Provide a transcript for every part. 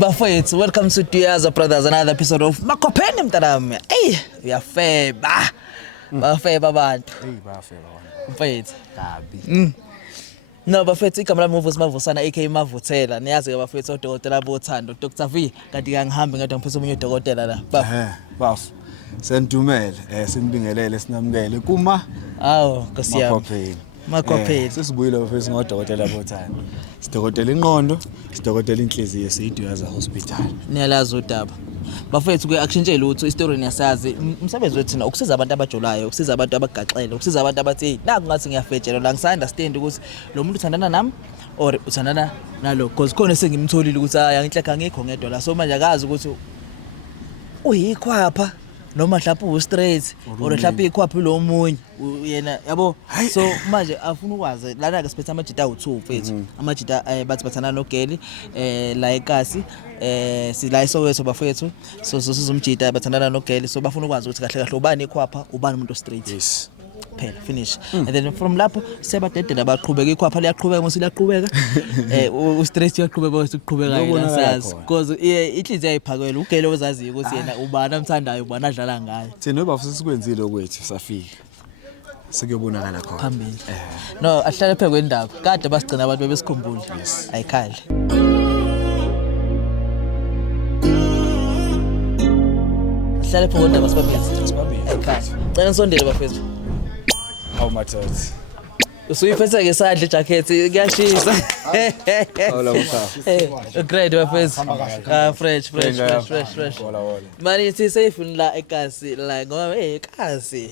Bafethu, welcome to Duyaza Brothers, another episode of Makopeni mntanami. Hey, uyafeba. Bafeba abantu. Hey bafeba wona. Mfethu. Kabi. No bafethu igama lami uVusi Mavusana aka Mavuthela. Niyazi ke bafethu odokotela bothando Dr. V kanti ngihambe ngathi ngiphethe umunye udokotela la. Baf. Sendumele sinibingelele sinamukele kuma Nkosiyami. Makopeni. Sesibuyile bafethu ngodokotela bothando. Sidokotela inqondo, sidokotela inhliziyo siyiduyaza hospital. Niyalazi udaba. Bafethu ke akushintshe lutho istory niyasazi umsebenzi wethu thina ukusiza abantu abajolayo ukusiza abantu abagaxele ukusiza abantu abathi naku ngathi ngiyafetshela la ngisunderstand ukuthi lo muntu uthandana nami or uthandana nalo because khona sengimtholile ukuthi angihleka ngikho ngedwa la so manje akazi ukuthi uyikhwapha noma mhlawumbe straight or mhlawumbe ikhwapha lo munye yena yabo so manje afuna ukwazi lana ke siphethe amajita awu2 mfethu amajita bathi bathana nogeli la eKasi sila iSoweto bafethu so sizomjita bathandana nogeli so bafuna ukwazi ukuthi kahle kahle ubani ikhwapha ubani umuntu straight yes phela finish and then from lapho sebadedela baqhubeka ikhwapha liyaqhubeka mase liyaqhubeka u straight uyaqhubeka bese uqhubeka yena sazi because inhliziyo ayiphakela ugele ozaziyo ukuthi yena ubani amthandayo ubani adlala ngayo thina bafisa sikwenzile okwethu safika sekuyobonakala khona phambili no ahlale phe kwendaba kade basigcina abantu bebesikhumbula ayikhali ahlale phe kwendaba sibabili ayikhali cela nisondele bafethu how much else usuyiphethe ngesandla ijacket kuyashisa hola mfana great bafethu fresh mani ithi safe la eKasi la ngoba eKasi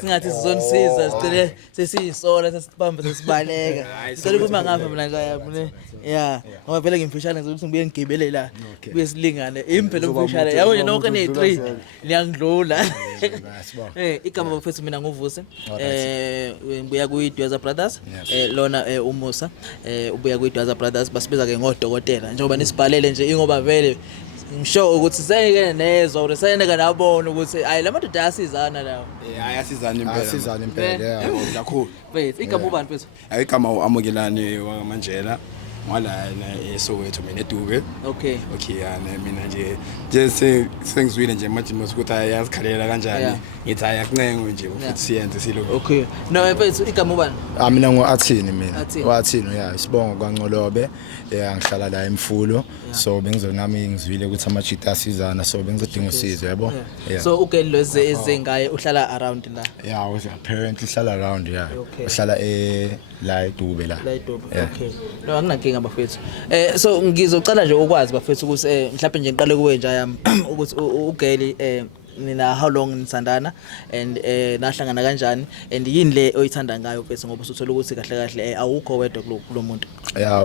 singathi sizonisiza sicela sesiyisola sesibamba sesibaleka sicela kuma ngapha mina ngayabone ngoba vele ngimfishane ukuthi ngibuye ngigibele la kuye silingane impela ngimfishane yabo nje nonke ne3 liyangidlula igama bafethu mina nguVusi ngibuya kuDuyaza Brothers lona uMusa ubuya kuDuyaza Brothers basibiza ke ngodokotela njengoba nisibhalele nje ingoba vele ngisho ukuthi seyike nezwa uresayene nabona ukuthi ayi lamadoda ayasizana lawo ayasizana impela kakhulu mfethu igama ubani mfethu igama amukelani wamanjela wala eSoweto mina eDube okay yana mina nje sengizwile nje manje ukuthi ayazikhalela kanjani ngithi ayakuncengo nje futhi siyenze siloko okay no mfethu igama ubani mina ngoAthini mina wathini isibongo kwaNcolobe angihlala la eMfulo so bengizonami ngizwile ukuthi amajita asizana so bengizodinga usizo yabo so ugeli lezi ezengaye uhlala around la apparently uhlala around uhlala la eDube la okay no anginankinga bafethu so ngizocela nje ukwazi bafethu ukuthi mhlawumbe nje ngiqale kuwe nje yami ukuthi ugeli nina how long nisandana and nahlangana kanjani and yini le oyithanda ngayo bese ngoba usuthola ukuthi kahle kahle awukho wedwa kulo muntu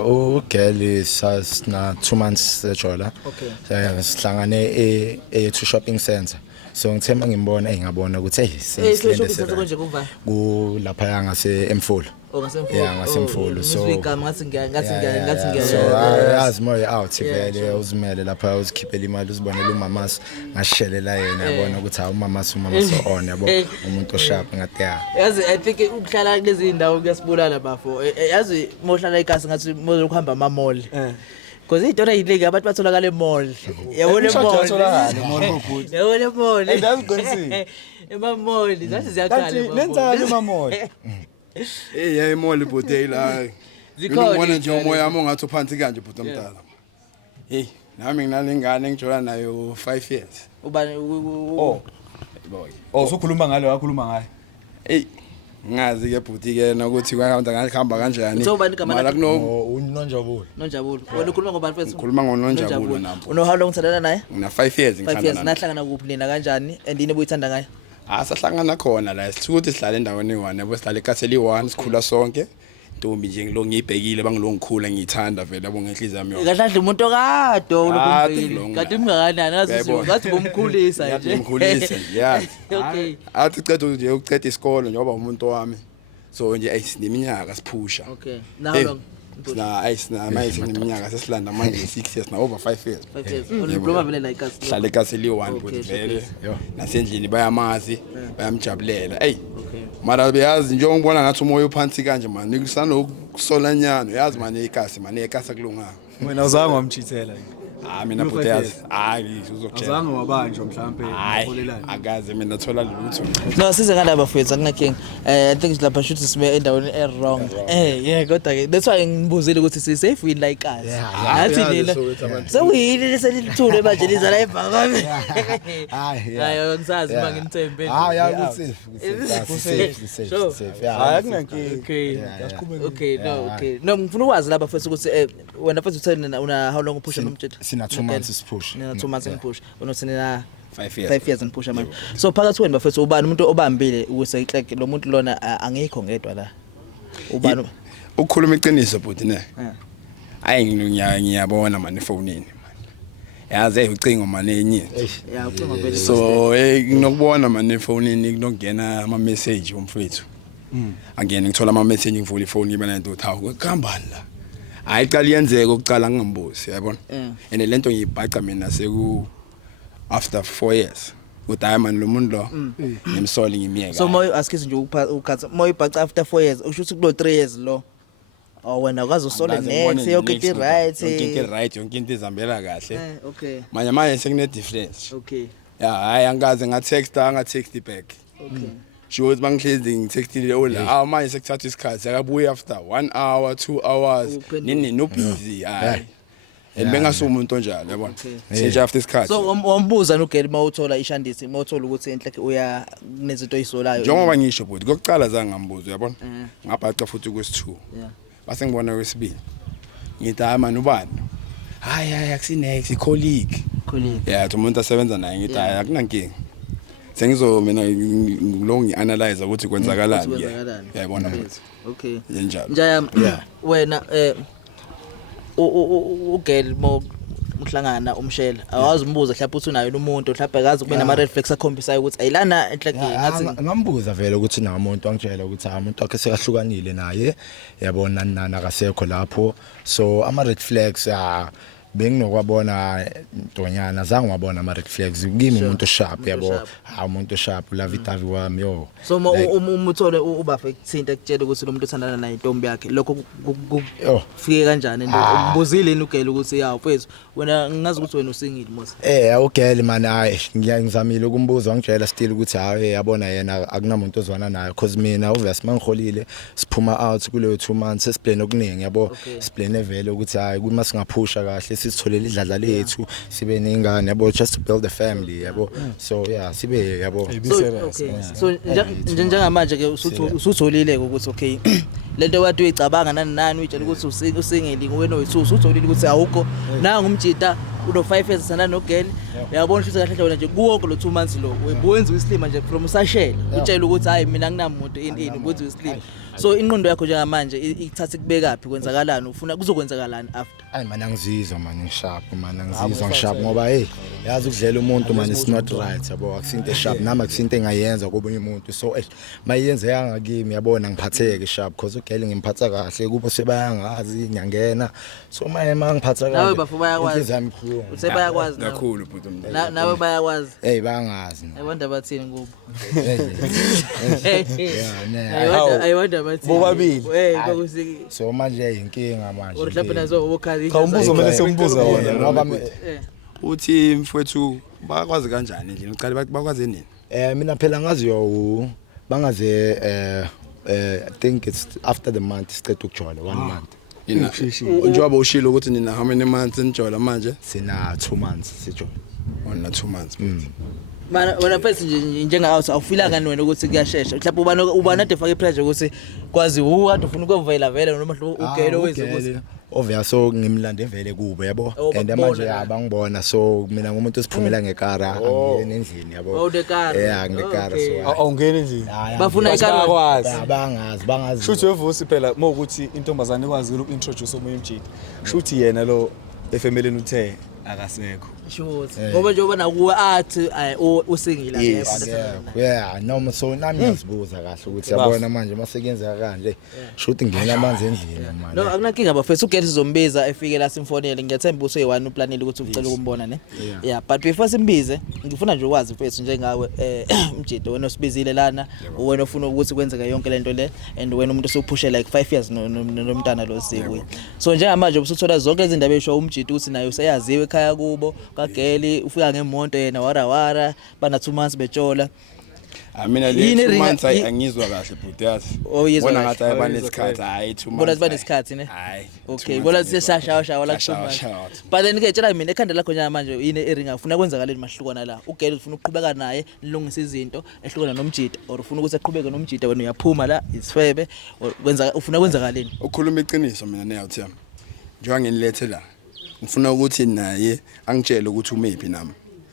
ugeli sasina 2 months ejola okay sihlangane to shopping center so ngithemba ngimbona ngiyabona ukuthi sesilende konje kuva kulapha yangase eMfulo ngasemfulo so ngathi so yazi moya out vele uzimele lapha uzikhiphela imali uzibonela umamasi ngashelela yena yabona ukuthi umamasi on yabo umuntu osharp ngathi yazi I think ukuhlala kulezi indawo kuyasibulala bafo yazi mohlala eKasi ngathi mozokuhamba ama mall because idona yileke abantu batholakala emall yabona mall ayidazigonsini emall zathi ziyakhala nenzalo emall emall ibhote la ngibona nje umoya wami ongathi uphansi kanje bhuti omdala nami nginalengane ngijola nayo 5 years ubani boy usukhuluma ngalo wakhuluma ngayo ngazi ke bhuti ke nokuthi kwahamba kanjani mala kuno unonjabulo wena ukhuluma ngobani mfethu ukhuluma ngononjabulo nami uno how long uthandana naye ngina 5 years ngithandana nahlangana kuphi nina kanjani and yini buyithanda ngayo sahlangana khona la sithuthi sihlala endaweni eyi1 yabo sihlala eKaseli 1 sikhula sonke ntombi nje ngilo ngiyibhekile bangilo ngikhula ngiyithanda vele yabo ngenhliziyo yami kahle umuntu kado lokumbhekile kade imngakanani ngathi bomkhulisa nje ngimkhulisa okay athi ceda nje uceda isikole njengoba umuntu wami so nje ayisineminyaka siphusha okay now long sina manje neminyaka sesilanda manje 6 years na over 5 years 5 years ulibroma vele la eKasi hlala eKasi li1 but vele nasendlini bayamazi bayamjabulela okay mara beyazi njengoba ngibona ngathi umoya uphansi kanje man nikusanokusola nyano yazi man ekasi kulunganga Wena uzange wamchithela mina futhi yazi hayi uzokutshela azange wabanjwa mhlambe ngolelana akaze mina thola lutho No size ngandaba mfethu akunaking I think lapha shoot sibe endaweni wrong yeah kodwa ke that's why ngibuzile ukuthi si safe we like us athi nina so uyini leselithule manje liza la ebhakami hayi ngisazi manginithembe hayi yakusafe safe hayi akunankinga okay no ngifuna ukwazi lapha mfethu ukuthi wena mfethu uthena una how long upusha nomthetho sina 2 months push nina 2 months push unothina 5 years and push manje so phakathi wena bafethu ubani umuntu obambile ukuse iclek lo muntu lona angekho ngedwa la ubani ukukhuluma iqiniso futhi ne ayi ngiyabona man efonini yazi ucingo man enye yeah ucingo vele so nginokubona man efonini kunokungena ama message umfethu angene ngithola ama message ngivula ifoni ibana into thawu kuhambani la ayiqala yenzeka ukucala ngingambuzi yabona ene lento ngiyibhaca mina seku after 4 years with man lo muntu lo ngimsoli ngimiyeka so moyo asikhize nje ukhatha moyo ibhaca after 4 years usho ukuthi kulo 3 years lo wena akaze usole next yonke into right yonke into izambela kahle okay manje sekune difference okay yeah hayi angaze ngatext back okay shows bangihlezi ngitextile ola manje sekuthatha isikhathi akabuye after 1 hour 2 hours nini no busy hayi bengasho umuntu onjalo yabona sinje after isikhathi so wambuza noGeli mawuthola ishandisi mawuthola ukuthi enhleke uya nezinto ezisolayo njengoba ngisho futhi kokucala zange ngambuza yabona ngabhaca futhi kwesi2 base ngibona kwesibili ngithi hayi man ubani hayi akusinext colleague yeah umuntu asebenza naye ngithi hayi akunankinga sengizo mina ngilongi analyze ukuthi kwenzakalani yabona futhi okay njalo njaya wena uGeli muhlangana umshela awazi umbuza mhlawumbe uthi unayo umuntu mhlawumbe akazi kube nama red flags akhombisayo ukuthi ayilana enhleke ngathi ngambuza vele ukuthi nawo umuntu angitshela ukuthi umuntu wakhe sekahlukanile naye yabona nana akasekho lapho so ama red flags benginokwabona Ntonyana zange wabona ama red flags kimi umuntu sharp yabo umuntu sharp la vitavi wami yo so umuthole ubafe kuthinta kutshela ukuthi lo muntu uthandana naye intombi yakhe lokho kufike kanjani nje umbuzile uGeli ukuthi ya mfethu wena ngingazi ukuthi wena usingile mose uGeli man hayi ngiyangizamile ukumbuza wangitshela still ukuthi hayi yabona yena akunamuntu ozwana naye cause mina uvesi mangikholile siphuma out kuleyo 2 months sesiplan okuningi yabo siplan vele ukuthi hayi kuma singaphusha kahle sisitholele idladla lethu sibe nengane yabo just to build a family yabo so yeah sibe yabo so njengamanje ke usutholile ukuthi okay lento wathi uyicabanga nani uyitshela ukuthi usingeli wena oyithusa utholile ukuthi awukho nanga umjita uno 5 years sana noGeli uyabona ukuthi kahle wena nje kuwonke lo 2 months lo webenza uyislima nje from usashela utshela ukuthi hayi mina anginamuntu ini ukuthi uyislima so inqondo yakho njengamanje ithatha kubekaphi kwenzakalani ufuna kuzokwenzakalani after hayi man angizizwa man ngisharp man angizizwa ngisharp ngoba hey yazi ukudlela umuntu man is not right yabo akusinto sharp nama kusinto engayenza kobunye umuntu so mayiyenzeka ngakimi yabona ngiphatheke sharp because uGeli ngimphatha kahle kubo sebayangazi nyangena so maye mangiphatha kahle nawe bafu bayakwazi usebayakwazi kakhulu futhi nawe bayakwazi hey bayangazi ayibanda bathini kubo yeah ayibanda bathini bobabili bakusiki so manje inkinga manje mhlawumbe nazo ukhazi Umbuzo manje sembuza wona ngoba uthi mfowethu bakwazi kanjani nje uqale bakwazi nini mina phela ngazi yo bangaze I think it's after the month siqeda ukujola 1 month njoba ushilo ukuthi nina how many months enjola manje sina 2 months sijola ona 2 months mana wena mfethu nje njengawo awufila kani wena ukuthi kuyashesha mhlawumbe ubana ade fake pressure ukuthi kwazi ukade ufuna ukuvela vele noma uGeli owenza ukuthi ovela so ngimlande vele kubo yabo and manje abangibona so mina ngumuntu osiphumela ngekara angene endlini yabo yeah ngekara so awungene endlini bafuna ikara kwazi bangazi shuthi wevusi phela mokuthi intombazane ikwazi uku introduce omunye umjita shuthi yena lo efemeleni uthe akasekho sure ngoba nje ubona kuwe athi usingile yeah noma so nami ngiyazibuza kahle ukuthi yabona manje masekenzeka kanje shothi ngena amanzi endlini manje no akunankinga bafethu ugesi sizombiza efike la simfonele ngiyathemba useyiwani uplanile ukuthi ucela ukumbona ne yeah but before simbize ngifuna nje ukwazi mfethu njengawe Mjidi wena osibizile lana wena ofuna ukuthi kwenzeke yonke lento le and wena umuntu osupushe like 5 years nomntana lo Sikwe so njengamanje ubusuthola zonke izindaba esho uMjidi uthi naye useyaziwe ekhaya kubo kaGeli ufika ngemonto yena wara bana 2 months betshola mina le 2 months angizwa kahle but yazi bona ngathi ayibane isikhathi hayi 2 months bona sibane isikhathi ne hayi okay bona sishashawashawa la 2 months but then ke tshela mina ekhanda lakho manje yini eringa ufuna kwenzakaleni mahlukwana la uGeli ufuna ukuqhubeka naye nilungisa izinto ehlukana noMjidi or ufuna ukuthi aqhubeke noMjidi wena uyaphuma la isifebe kwenza ufuna kwenzakaleni ukhuluma iqiniso mina neyathi yami njengoba nginilethe la ngifuna ukuthi naye angitshele ukuthi umephi nami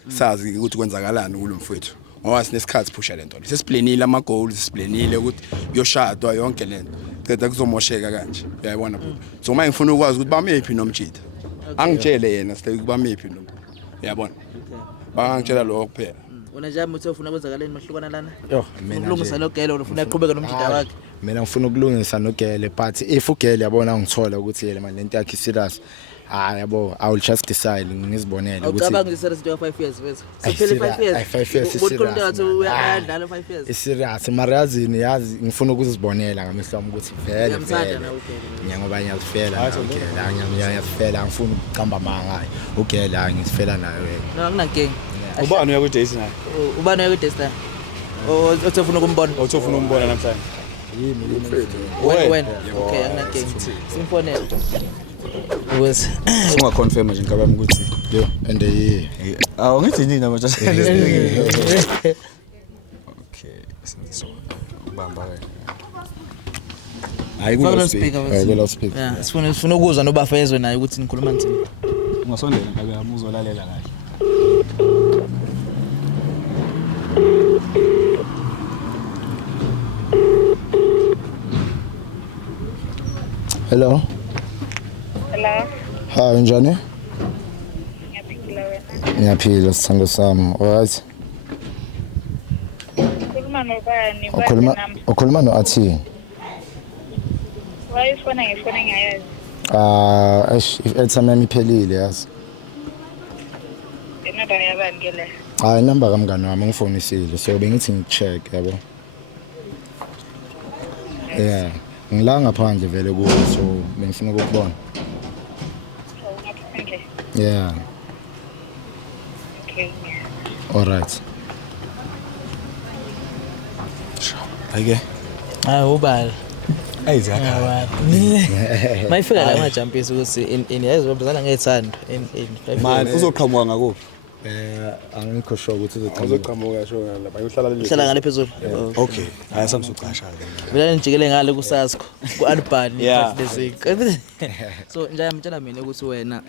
sazi ukuthi kwenzakalani kulomfowethu ngoba sinesikhathi phusha lento sesiplanile ama goals siplanile ukuthi uyoshadwa yonke lento ceda kuzomosheka kanje uyayibona bhuti so manje ngifuna ukwazi ukuthi bamephi noMjidi angitshele yena sihleki bamephi lo uyabona bangangitshela lokho kuphela wena nje uthi ufuna kwenzakaleni mahlukwana lana yo mina ukulungisa lo Gele ufuna aqhubeke noMjidi wakhe mina ngifuna ukulungisa noGele but if uGele yabona ngithola ukuthi yele manje lento yakhe serious yabo I will just decide ngizibonele ukuthi ucabanga serious nje 5 years wethu siphele 5 years 5 years ubukhuluma ukuthi uyadlala 5 years serious mara yazini yazi ngifuna ukuzibonela ngamehlo ami ukuthi vele ngoba ngiyazifela ngiyazifela ngifuna ukuqamba manga uGele ngisifela nayo no akunankinga ubani uya ku days naye ubani uya ku days naye othofuna ukumbona othofuna ukumbona namhlanje wena okay akunankinga simfonela was ungaconfirm nje ngabami ukuthi yo and ngithi nini manje okay so ubamba ke hayi speaker yeah sifuna ukuzwa nobafezwe naye ukuthi nikhuluma nini ungasondela ngabe amuzolalela kahle hello ha njani ngiyaphila sithando sami alright ukhuluma no athi wayifona ngifona ngayazi if airtime yami iphelile yazi inamba yabani ke le inamba kamngani wami ngifonisile so bengithi ngicheck yabo yeah ngila ngaphandle vele kuwo so bengifuna ukubona yeah okay alright ayike ubala ayizakha mayifika la majumpisi ukuthi in yazobuzana ngethando in man uzoqhamuka ngakuphi angikho sure ukuthi uzoqhamuka sho lapha uhlala ngale phezulu okay ayasamsuqasha vela nijikele ngale kusaskho ku-Alban so njayamtshela mina ukuthi wena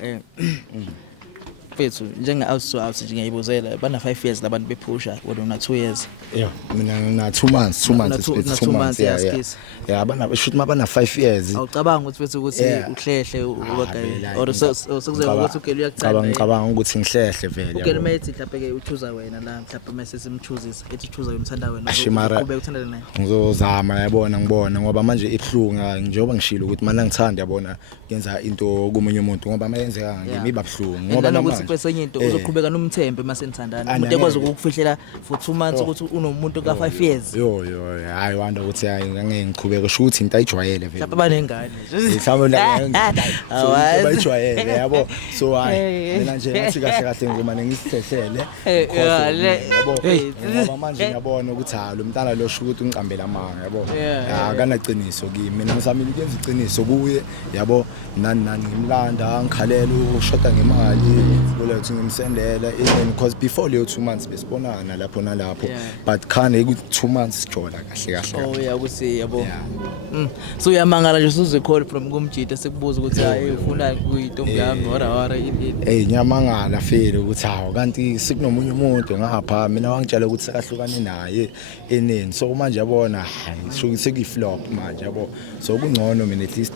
mfethu njenge-out njengayibuzela bana 5 years labantu bephusha wena una 2 years yeah mina na 2 months 2 months yeah bana shoot mabana 5 years awucabanga ukuthi bese ukuthi uhlehle ubagayi or sokuzeka ukuthi uGeli uyakucabanga ngicabanga ukuthi ngihlehle vele uGeli mayithi mhlawumbe ke uchoose wena la mhlawumbe mase simchoosisa ethi choose umthanda wena ube ukuthanda naye ngizozama yabona ngibona ngoba manje ibhlunga njengoba ngishilo ukuthi mana ngithanda yabona yenza into komunye umuntu ngoba mayenzeka ngimi babhlungu ngoba ukuthi kwesenye into uzoqhubeka nomthembe mase nithandana umuntu ekwazi ukufihlela for 2 months ukuthi unomuntu ka 5 years yo hayi wanda ukuthi hayi ngeke ngiqhubeke sho ukuthi into ayijwayele vele lapha banengane mhlawumbe la bayijwayele yabo so hayi mina nje ngathi kahle ngoma ngisihlehlele yabo ngoba manje ngiyabona ukuthi lo mntana lo sho ukuthi ungiqambela amanga yabo akanaqiniso kimi mina ngizamile ukwenza iqiniso kuye yabo nani ngimlanda ngikhalela ushoda ngemali ukuthi ngimsendela even because before leyo 2 months besibonana lapho nalapho but khane ku 2 months sijola kahle ukuthi yabo so uyamangala nje usuze call from kuMjidi sekubuza ukuthi hayi ufuna kuyintombi yami wara nyamangala fele ukuthi hawo kanti sikunomunye umuntu ngapha mina wangitshela ukuthi sekahlukane naye eneni so manje yabona hayi sho ukuthi sekuyiflop manje yabo so kungcono mina at least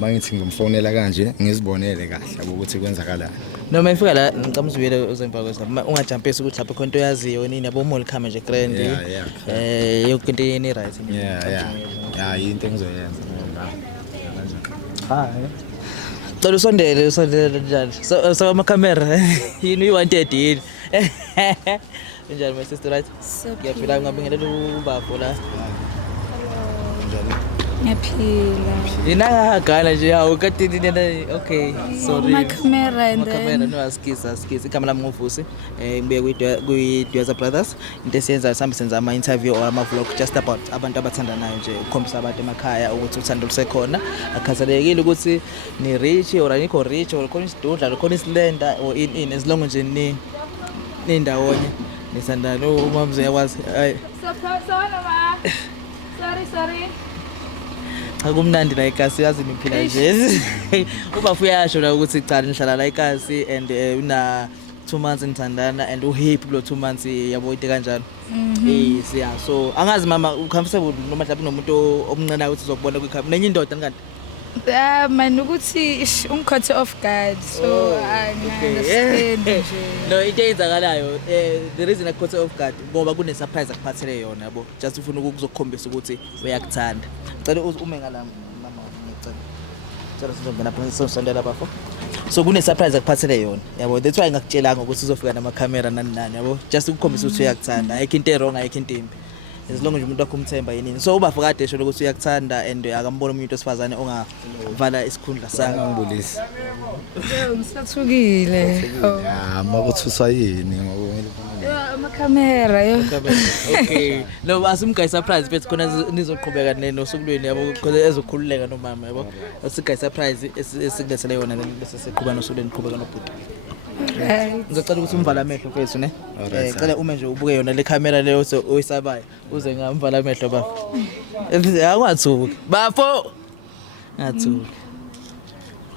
mangithi ngimfonela kanje ngizibonele kahle yabo ukuthi kwenzakalani. Noma ifika la ngicela uzibuyele uzemva kwesa ungajampisi ukuthi lapho khonto yaziyo nini yabo Mall Khame nje grand yonke into yeni right yeah into engizoyenza cela usondele njalo so ama camera yini you wanted yini njalo my sister right ngiyafika ngabingelela ubafo la Ngiyaphila. Yina gana nje hawo kade okay sorry My camera and then no askisa igama lami ngovusi ngibuye kwi-Dweza Brothers into esiyenza sambe senza ama interview or ama vlog just about abantu abathandanayo nje ukukhombisa abantu emakhaya ukuthi uthando lusekhona akhathalekile ukuthi ni rich or anikho rich or khona isidudla khona isilenda or in as long nje ni ndawonye nisandana umamzo yakwazi sorry. Akumnandi la eKasi yazi niphila nje. Ubafu yasho la ukuthi cha nihlala la eKasi and una 2 months nithandana and uhappy lo 2 months yabo into kanjalo. Yeah so angazi mama ucomfortable noma mhlawumbe nomuntu omncane ukuthi uzokubona kwikhamera nenye indoda ngani. Man ukuthi ungikhothe off guard so nje. No into eyenzakalayo the reason I caught off guard ngoba kune surprise akuphathele yona yabo just ufuna ukuzokukhombisa ukuthi uyakuthanda. Cela ume ngala mama ngicela sizongena phakathi sondela bafo so kune surprise akuphathele yona yabo that's why ngakutshelanga ukuthi uzofika nama camera nani yabo just ukukhombisa ukuthi uyakuthanda ayikho into wrong ayikho into imbi as long as umuntu wakho umthemba yini so ubafu kade esho ukuthi uyakuthanda and akambona umuntu osifazane ongavala isikhundla sakhe ngibulisi ngisathukile yeah makuthuswa yini ama camera yo okay no asimguy surprise bese khona nizoqhubeka nosukulweni yabo because ezokhululeka nomama yabo asiguy surprise esikulethele yona bese siqhubeka nosukulweni qhubeka nobhuti ngicela ukuthi umvala amehlo mfethu ne cela uma nje ubuke yona le camera leyo oyisabayo uze ngamvala amehlo bafo akwathi bafo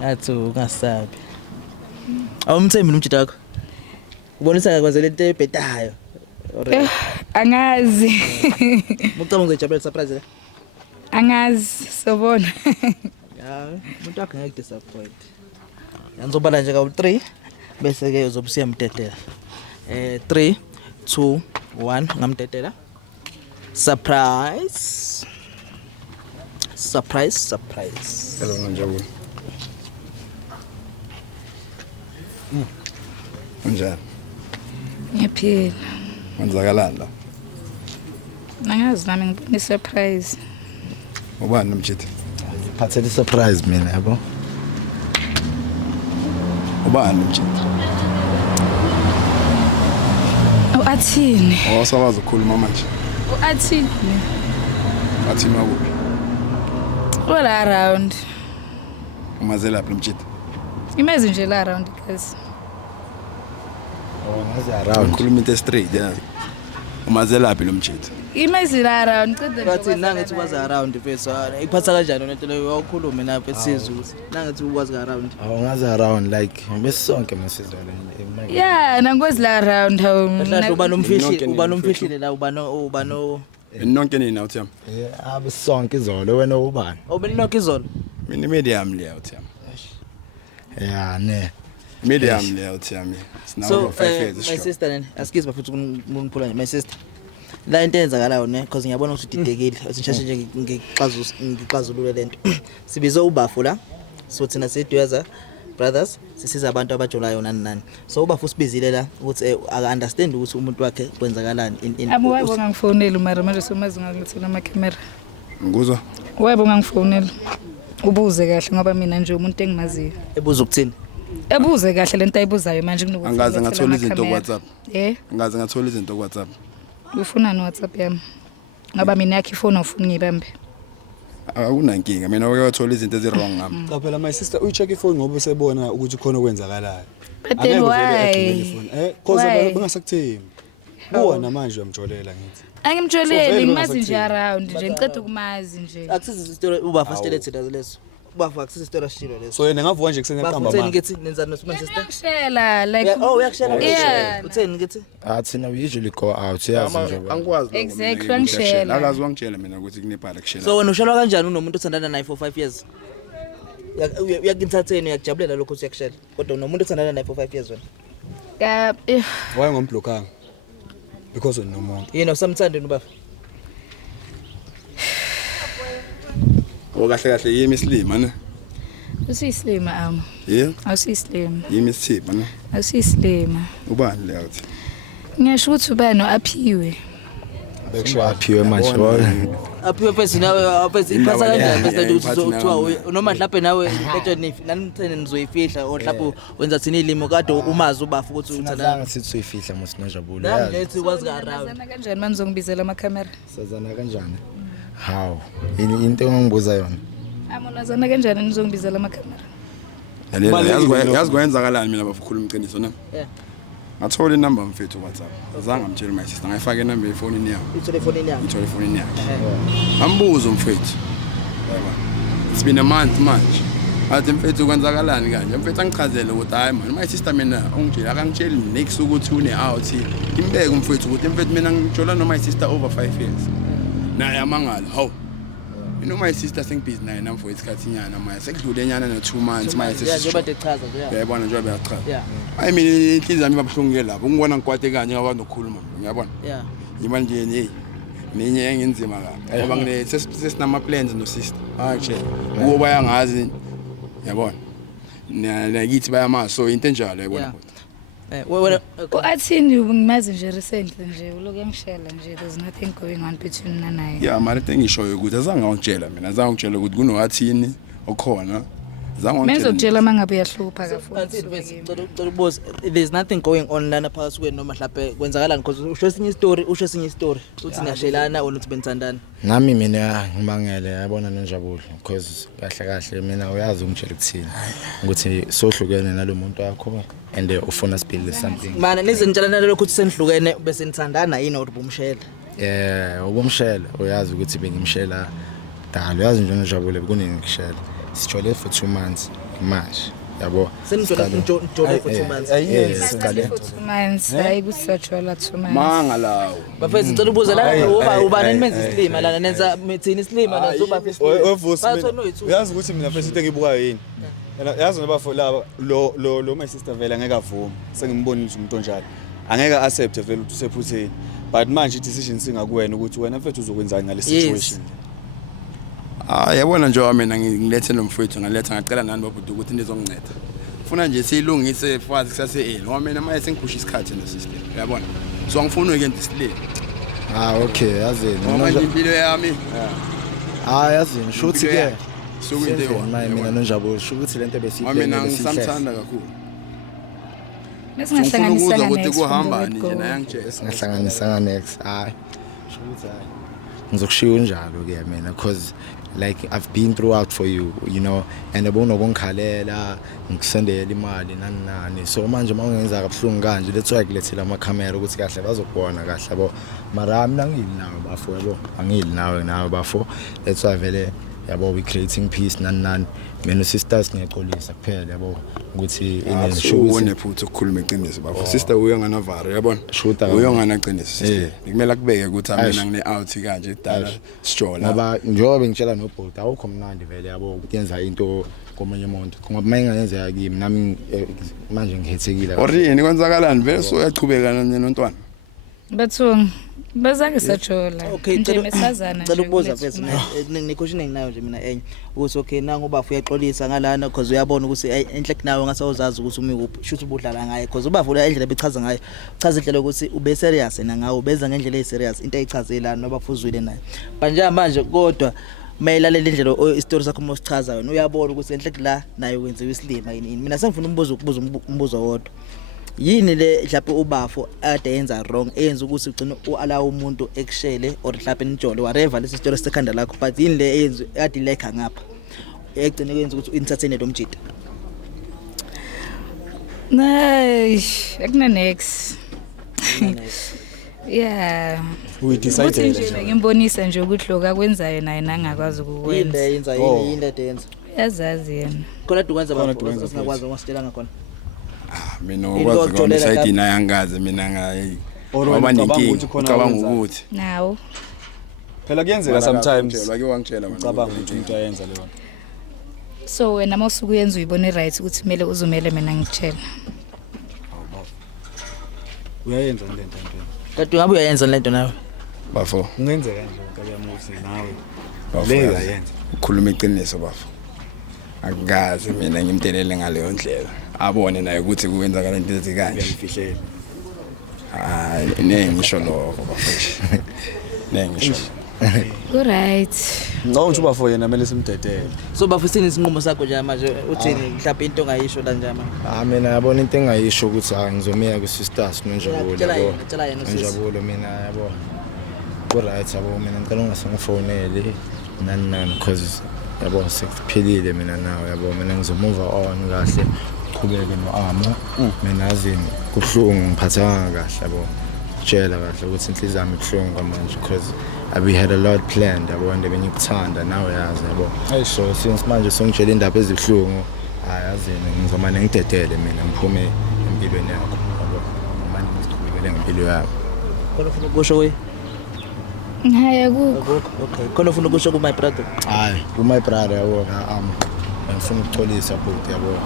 athu ngasabi awumthembi umjida wakho ubonisa kwazele into ebhedayo angazi mucabanga ngejabule surprise la angazi sobona ya umuntu wakhe ngeke disappoint yanzobala nje ka3 bese ke uzobusiya mtetela 3 2 1 ngamtetela surprise hello njalo njalo ngiyaphila kwenzakalani la angazi nami ngibona surprise ubani nomjidi phathele surprise mina yabo ubani nomjidi athini awasakaza ukukhuluma manje athini athini wakuphi all around umazela lapha nomjidi imezi nje la around guys ngazi around ukhuluma into straight yeah umazela lapha nomjidi imezi la around bathi nangathi ukwazi around mfethu iphatha kanjani lento leyo awukhulume napho esizwe ukuthi nangathi ukwazi around ngazi around like besonke masizwana yeah nangozi la around how mhlawumbe uba nomfihlile la uba no nonke nini awuthiyama yeah besonke izolo wena ubani obenokho izolo mina medium le awuthiyama yeah ne medium le awuthiyama so my sister then askize bafuthi kungiphula nje my sister la into enzakalayo ne because ngiyabona ukuthi udidekile usisheshe nje ngixazulule lento sibize ubafu la so thina siDweza Brothers sisiza abantu abajolayo nani so ubafu sibizile la ukuthi aka understand ukuthi umuntu wakhe kwenzakalani in abuwaye bongangifonela mara manje somazi ngakuthola ama camera nguzwa waye bongangifonela ubuze kahle ngoba mina nje umuntu engimaziyo ebuza ukuthini ebuze kahle lento ayibuzayo manje kunokuthi angaze ngathola izinto ku WhatsApp angaze ngathola izinto ku WhatsApp ufuna no WhatsApp yami ngoba mina yakhe ifone ufuna ngibambe akunankinga mina uyathola izinto ezi wrong ngami cha phela my sister uyicheck ifone ngoba usebona ukuthi khona okwenzakalayo but then why cause bangasakuthembi buwana manje uyamjolela ngithi angimjoleli ngimazi nje around nje ngicede ukumazi nje akusiza story ubafu sitele thina leso ubafu akusiza story ashilo leso so yena ngavuka nje kusene qamba bafutheni ngithi nenza no my sister ngiyashela like uyakshela yeah utheni ngithi athina we usually go out yazi nje angikwazi exactly angishela akazi wangitshela mina ukuthi kunebhala kushela so wena ushalwa kanjani unomuntu othandana naye for 5 years uyakunentertain uyakujabulela lokho usiyakshela kodwa nomuntu othandana naye for 5 years wena Why ngomblokanga? Because nomuntu. yena usamthandeni ubaba Kahle yimi isilima ne. Usiyislima Yeah. awusiyislima Yimi isipha ne. awusiyislima Ubani le uthi? ngiyasho ukuthi ubani aphiwe Bekushiwaphiwe manje bona. aphiwe phezulu nawe aphezulu iphatha kanjani bese Yeah, ukuthi uzothiwa noma mhlawumbe nawe bethe nanithene nizoyifihla or mhlawumbe wenza thina ilimo kade umazi ubafu ukuthi uthandana Uthanda sithi uyifihla musinojabule. nami nje ethi kwazi karawo Nazana kanjani manje ngizongibizela amakhamera Sazana kanjani? How? Into engibuza yona. Amonazana kanjani nizongibizela amakhamera Yazi kwenzakalani mina bafukhuluma iqiniso ne. yeah Ngathola inamba mfethu WhatsApp. Azange amtshele my sister ngayifaka inamba efonini yakhe. itelefoni yami Ngithola efonini yakhe. Ambuzo mfethu. It's been a month manje. Athi mfethu kwenzakalani kanje? Mfethu angichazele ukuthi hayi man my sister mina ungitshela akangitsheli next ukuthi une out. Imbeke mfethu ukuthi mfethu mina ngithola no my sister over 5 years. Naye amangala. Haw. You know my sister sengibhizi naye nami for isikhathi nyana manje sekudlule nyana no 2 months manje yeah njengoba sesichaza. echaza yeah Yabona njengoba yachaza. yeah I mean inhliziyo yami babhlungu lapho ngibona ngikwate kanje ngabantu ukukhuluma ngiyabona yeah yima nje hey ninye engenzima kabi ngoba ngine sesinama plans no sister actually kuwo bayangazi yabona nakithi bayamazi so into enjalo yabona wena Athini ngimazi nje recently nje uloku yangishela nje there's nothing going on between mina naye yeah mara tengishoyo ukuthi azange ngitshela mina azange ngitshela ukuthi kunowathini okhona azange Menzo ngitshela kutshela mangabe uyahlupha kafuthi Cela ukubuza there's nothing going on lana phakathi kwenu noma mhlawumbe kwenzakalani because usho esinye story uthi niyashelana or uthi benithandana Nami mina ngimangele yabona nonjabulo because kahle mina uyazi ungitshela ukuthini ukuthi sohlukene nalomuntu wakho and ufuna sibuild something. mana nizenitshelana lokho ukuthi senihlukene bese nithandana yini or ubumshela Ubumshela uyazi ukuthi bengimshela dalo uyazi nje nonjabulo kunengishela sijole for 2 months manje yabo senijole for 2 months siqale 2 months hayi kusathola 2 months manga lawo bafethu ngicela ubuza la ubani menza isilima lana nenza mithini isilima la soba Uyazi ukuthi mina first into engibukayo yini? Yazi ngoba for laba lo my sister vele angeke avuma. Sengimbonile ukuthi umuntu onjalo. Angeke accept vele ukuthi usephutheni. But manje decision singakuwena ukuthi wena mfethu uzokwenzani ngale situation. Yabona nje mina ngilethe nomfowethu ngaletha ngacela nani babhudu ukuthi nizonginceda. Ufuna nje siyilungise fazi kusase ngoba mina manje sengiphusha isikhathi no sister. Uyabona? So ngifuna ukuyenta isilile. Okay yazi Manje impilo yami. yazi shuthi ke Sokuyinto ewa. mina nonjabulo shuthi lento Mina ngisamthanda kakhulu. Mesingahlanganisa ukuthi kuhamba nje naye angitshela. singahlanganisa next shuthi ngizokushiya njalo ke mina because like I've been throughout for you know and ubunokungikhalela ngikusendela imali nani so manje mawungenza kabuhlungu kanje let's why kulethela amakhamera ukuthi kahle bazokubona kahle yabo mara mina ngilinawe bafo yabo angilinawe nawe bafo let's why vele yabo we creating peace nani mina sisters ngiyaxolisa kuphela yabo ukuthi inenshuthi phuthu ukukhuluma iqiniso bafo sister uyongana varo yabona uyongana iqiniso sister kumele kubeke ukuthi mina ngine out kanje dala sijola ngoba njengoba ngitshela nobhuti awukho mnandi vele yabo ukuyenza into komunye umuntu ngoba mayingenzeka kimi nami manje ngihethekile orini kwenzakalani vele so uyachubeka nontwana bathungu bazange sajola okay nje mesazana cela ukubuza mfethu nginequestion enginayo nje mina enye ukuthi okay nangu bafu uyaxolisa ngalana because uyabona ukuthi enhle kunawe ngase uzazi ukuthi umi kuphi shothi ubudlala ngaye because ubavula indlela bechaza ngayo chaza indlela ukuthi ube serious nangawe beza ngendlela eserious into ayichazelana noba kufuzwile naye manje kodwa mayilalela indlela istory sakho mosichaza wena uyabona ukuthi enhle kula naye wenziwe isilima yini mina sengifuna ukubuza umbuzo wodwa yini le mhlawumbe ubafo ade yenza wrong eyenza ukuthi ugcine ualawa umuntu ekushele or mhlawumbe nijole whatever lesi story sekhanda lakho but yini le eyenza ade lekha ngapha egcine kwenza ukuthi entertain domjita nay akuna next yeah We decided nje ngimbonisa nje ukuthi lokho akwenzayo naye nangakwazi ukukwenza yini le yenza yini le yenza yazazi yena khona dukwenza bafo singakwazi ngasitshela ngakhona mina ukwazi ngone side ina yangaze mina ngayi ngoba nenkingi ucabanga ukuthi nawo phela kuyenzeka sometimes ngitshela ke wangitshela ngicabanga ukuthi umuntu ayenza leyo So wena mawusuku yenza uyibone right ukuthi kumele uzumele mina ngitshela. Uyayenza le nto empela. Kanti ngabe uyayenza lento nawe? Bafo. Ungenzeka nje kayamuthi nawe. Bafo. Leka yenza. Ukhuluma iqiniso bafo. Akukazi mina ngimtelele ngaleyo ndlela. Abone naye ukuthi kuwenzakala into ezikanje. Ngiyifihlela. Hayi nengisho lokho bafo. Nengisho. Alright. Ngithi bafo yena kumele simdedele. So bafisini isinqumo sakho nje manje uthini mhlawumbe into ongayisho la nje manje? Mina yabona into engayisho ukuthi ngizomeya ku sisters noNjabulo. Tshela yena usisi. Njabulo mina yabo. Alright yabo mina ngicela ungasengifonele nani because yabo sekuphilile mina nawe yabo mina ngizomove on kahle qhubeke noAmo mina azini kuhlungu ngiphathanga kahle yabo tshela kahle ukuthi inhliziyo yami ibuhlungu manje because we had a lot planned yabo and bengikuthanda nawe yazi yabo so since manje songitshela indaba ezihlungu ayazini ngizomane ngidedele mina ngiphume empilweni yakho yabo manje ngiqhubekele ngempilo yakho Khona ufuna ukusho we? Hayi akukho. Okay. Khona ufuna ukusho ku my brother? Hayi, my brother yabo ngifuna ukuxolisa futhi yabo.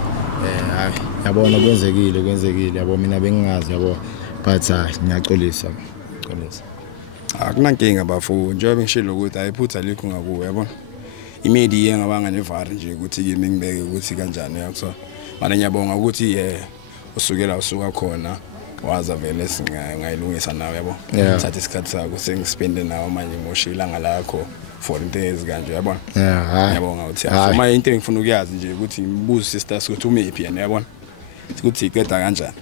Hayi, yabona kwenzekile yabo mina bengingazi yabo but ngiyaxolisa. Akunankinga bafo njengoba ngishilo ukuthi ayiphutha likho ngakuwe yabona. Imedia ngabanga nevari nje ukuthi kimi ngibeke ukuthi kanjani yakho. Manje ngiyabonga ukuthi usukela usuka khona waza vele singayilungisa nawe yabo. Thatha isikhathi sakho sengispende nawe manje moshila ngalakho for into ezikanje yabona. Ngiyabonga uthi uma into engifuna ukuyazi nje ukuthi ngibuze sisters ukuthi umephi yena yabona. Ukuthi iqeda kanjani.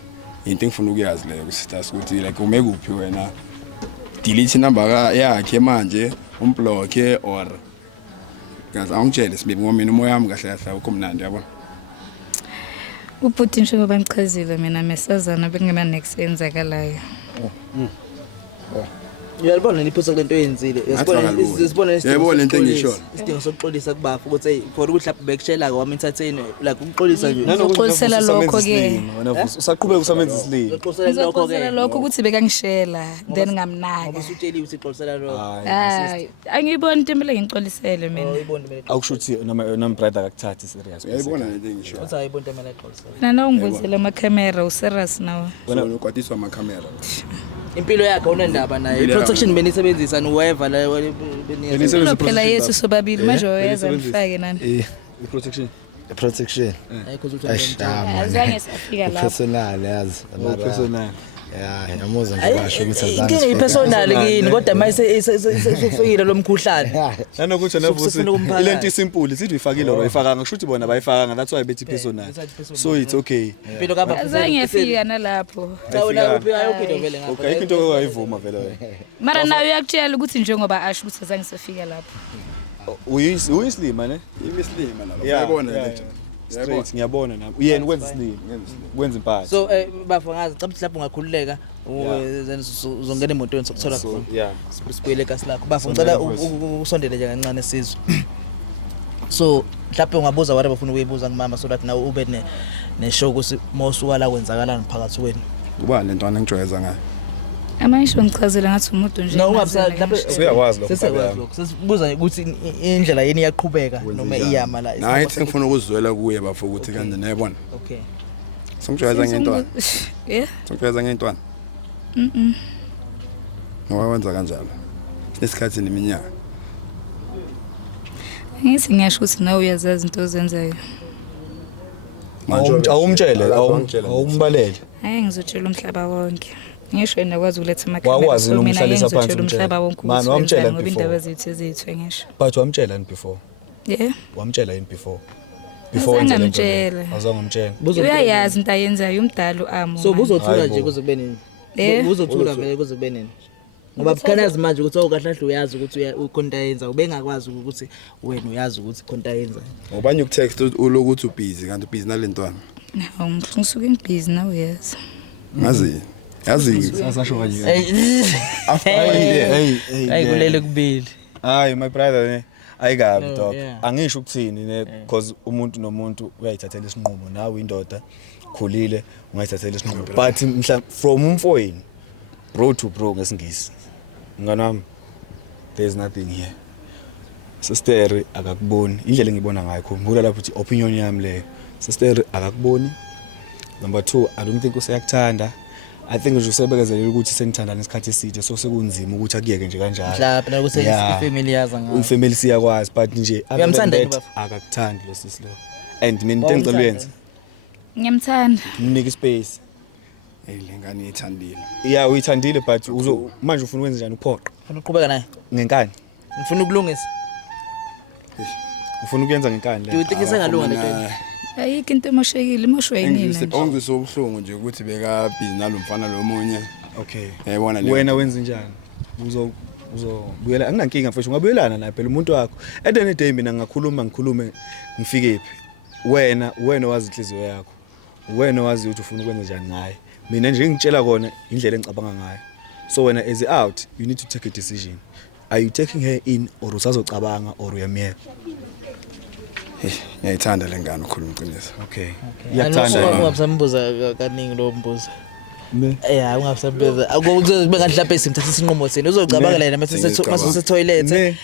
Into engifuna ukuyazi leyo sisters ukuthi like ume kuphi wena. Delete number yakhe manje umblock or ngaze angitshele sibe ngoba mina umoya wami kahle kahle ukomnandi yabona. Ubhuti nje ngoba ngichazile mina mesazana bengema next enzakalayo. Uyalibona niphusa kulento eyenzile. Sibona lento engisho. Isidingo sokuxolisa kubafu ukuthi hey for ukuthi lapho bekutshela kwami entertain like ukuxolisa nje. Uxolisela lokho ke. Usaqhubeka usamenza isilimo. Uxolisela lokho ke. Lokho ukuthi bekangishela then ngamnaka. Ngoba usutsheliwe ukuthi uxolisela lokho. Hayi, angiyiboni into emele ngixolisele mina. Uyibona mina. Akushuthi noma brother akuthathi serious. Uyayibona lento engisho. Uthi ayibona into emele exolisela. Mina ngivuzile ama camera userious nawe. Wena ukwatiswa ama camera. Impilo yakhe unendaba naye. Protection benisebenzisa whoever la benisebenzisa phela Yesu sobabili manje uyeza ngifake nani. Protection. Ayikho ukuthi azange safika lapho. Personal yazi. Personal. Yeah, yamuzwa nje basho ukuthi azange. Inkinga ipersonal kini kodwa mase sofikile lomkhuhlane. Nanokuthi navusi ilento isimpuli sithi uyifakile or ayifakanga ngisho ukuthi bona bayifakanga that's why bethi personal. So it's okay. Impilo kaba azange yafika nalapho. Wena uphika uphinde vele ngapha. Okay, into ongayivuma vele wena. Mara nawe uyakutshela ukuthi njengoba asho ukuthi azange safika lapho. Uyislima ne? Imislima lapha. Uyabona lento. Straight ngiyabona nami. Uyena ukwenza isilimo, ukwenza impahla. So bafa ngazi cabthi lapho ungakhululeka uzongena emotweni sokuthola khona. Yeah. Sibuyele kasi lakho. Bafa ngicela usondele nje kancane sizwe. So mhlawumbe ungabuza whatever ufuna ukuyibuza kumama so that nawe ube neshow ukuthi mosuka la kwenzakalani phakathi kwenu. Kuba lento angijwayeza ngayo. Amayisho ngichazela ngathi umuntu nje. No ungabusala lapho Siyakwazi lokho. Sesiyakwazi lokho. Sesibuza ukuthi indlela yeni iyaqhubeka noma iyama la. Nayi ngifuna ukuzwela kuye bafo ukuthi kanjani yabona. Okay. Songijwayeza ngentwana. Yeah. Songijwayeza ngentwana. Ngoba wenza kanjalo. Isikhathi neminyaka. Ngisi ngiyasho ukuthi nawe uyazazi into ozenzayo. Awumtshele, awumbalele. Hayi ngizotshela umhlaba wonke. Ngisho yena kwazi ukuletha amakhaya. Wakwazi nomhlalisa phansi umhlaba wonke. Man wamtshela ngoba indaba zethu ezithu ngisho. But wamtshela yini before? Yeah. Wamtshela yini before? Ngamtshela. Awuzangamtshela. Uyayazi into ayenzayo umdala uAmo. So buzothula nje kuze kube nini? Buzothula vele kuze kube nini? Ngoba bukhanazi manje ukuthi awukahlahle uyazi ukuthi ukhonta yenza ubengakwazi ukuthi wena uyazi ukuthi khonta yenza. Ngobanye ukutext ulokuthi ubusy kanti ubusy nalentwana. Hawu ngisuke ngibusy nawe yazi. Ngazi. Yazi Sasasho kanje. Hey kulele kubili. Hayi my brother ne ayikabi dog. Angisho ukuthini ne because umuntu nomuntu uyayithathela isinqumo nawe indoda khulile ungayithathela isinqumo. But mhla from umfoyini bro to bro ngesingisi. Ngana wami there's nothing here. sister akakuboni indlela engibona ngayo khumbula lapho uthi opinion yami leyo sister akakuboni. Number 2 I don't think useyakuthanda. I think nje usebekezelela ukuthi senithandana isikhathi eside so sekunzima ukuthi akuyeke nje kanjalo. Mhlawumbe ukuthi ifamily yaza ngayo. Ifamily siyakwazi but nje akakuthandi lo sisi lo. And mina into engicela uyenze Ngiyamthanda. mnike space. lengane yethandile. Yeah uyithandile but manje ufuna ukwenza njani uphoqa? Ufuna uqhubeka naye? Ngenkani? Ngifuna ukulungisa. Ufuna ukuyenza ngenkani Do you le? think isengalunga lento? Ayikho into emoshekile, imoshwe yinina nje. Ongizwe ubhlungu nje ukuthi beka busy nalomfana lo munye. Okay. Yayibona le. Wena wenza njani? Uzobuyela anginankinga mfethu ungabuyelana naye phela umuntu wakho. At the end of the day mina ngikhulume ngifike phi. Wena wazi inhliziyo yakho. Wena wazi ukuthi ufuna ukwenza njani ngaye. Mina nje ngitshela kona indlela engicabanga ngayo. So wena as out you need to take a decision. Are you taking her in or usazocabanga or uyamyeka? Ngiyayithanda lengane ukhuluma iqiniso. Okay. Iyakuthanda. Ungasambuza kaningi lo mbuzo. Yeah, ungasambuza. Akuzobe ngahlaphe isimthatha isinqumo senu. Uzocabanga la mase toilet,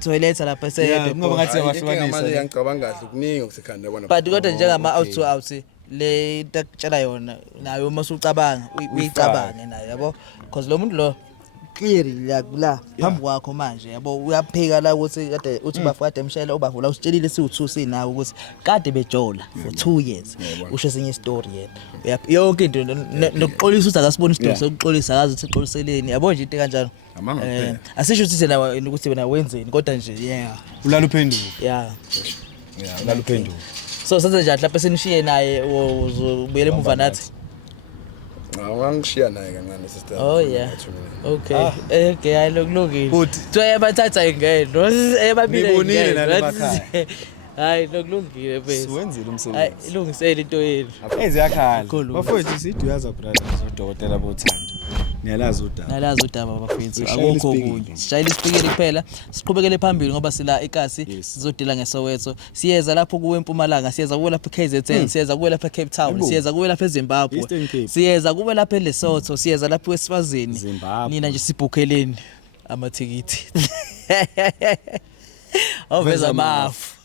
toilet lapha Yeah, ngoba ngathi wahlukanisa. Ngiyacabanga kahle kuningi okusekhanda yabona. But kodwa njengama out to out le ntakutshela yona nayo uma usucabanga uyicabange nayo yabo because lo muntu lo clearly la phambi kwakho manje yabo uyaphika la ukuthi kade uthi bafade emshayela ubavula usitshelile siwu2 sinawo ukuthi kade bejola for 2 years usho esinye story yena yonke into nokuxolisa ukuthi akasiboni isidingo sokuxolisa akazi ukuthi ixoliseleni yabo nje into kanjalo asisho ukuthi thina ukuthi wena wenzeni kodwa nje ulala uphenduka. yeah Ulala uphenduka. So senze njani lapha senishiye naye uzobuyela emuva nathi? Awangishiya naye kancane sister. Oh yeah. Okay. Okay, ayilokulungile. Kuthiwa yabathatha ingeno. Ebabili Nibonile nani emakhaya. Hayi lokulungile bese. Siwenzile umsebenzi. Hayi ilungisele into yenu. Enze yakhala. Bafowethu siduyaza brother udokotela bothando. Niyalazi udaba. Nalazi udaba bafethu akukho kunye. Sishayile isipikeli kuphela siqhubekele phambili ngoba sila eKasi sizodila ngeSoweto. Siyeza lapho kuwe eMpumalanga, siyeza kuwe lapha eKZN, siyeza kuwe lapha eCape Town, siyeza kuwe lapha eZimbabwe. Siyeza kuwe lapha eLesotho, siyeza lapha eSwazini. Nina nje sibhukheleni amathikithi. Oveza mafu.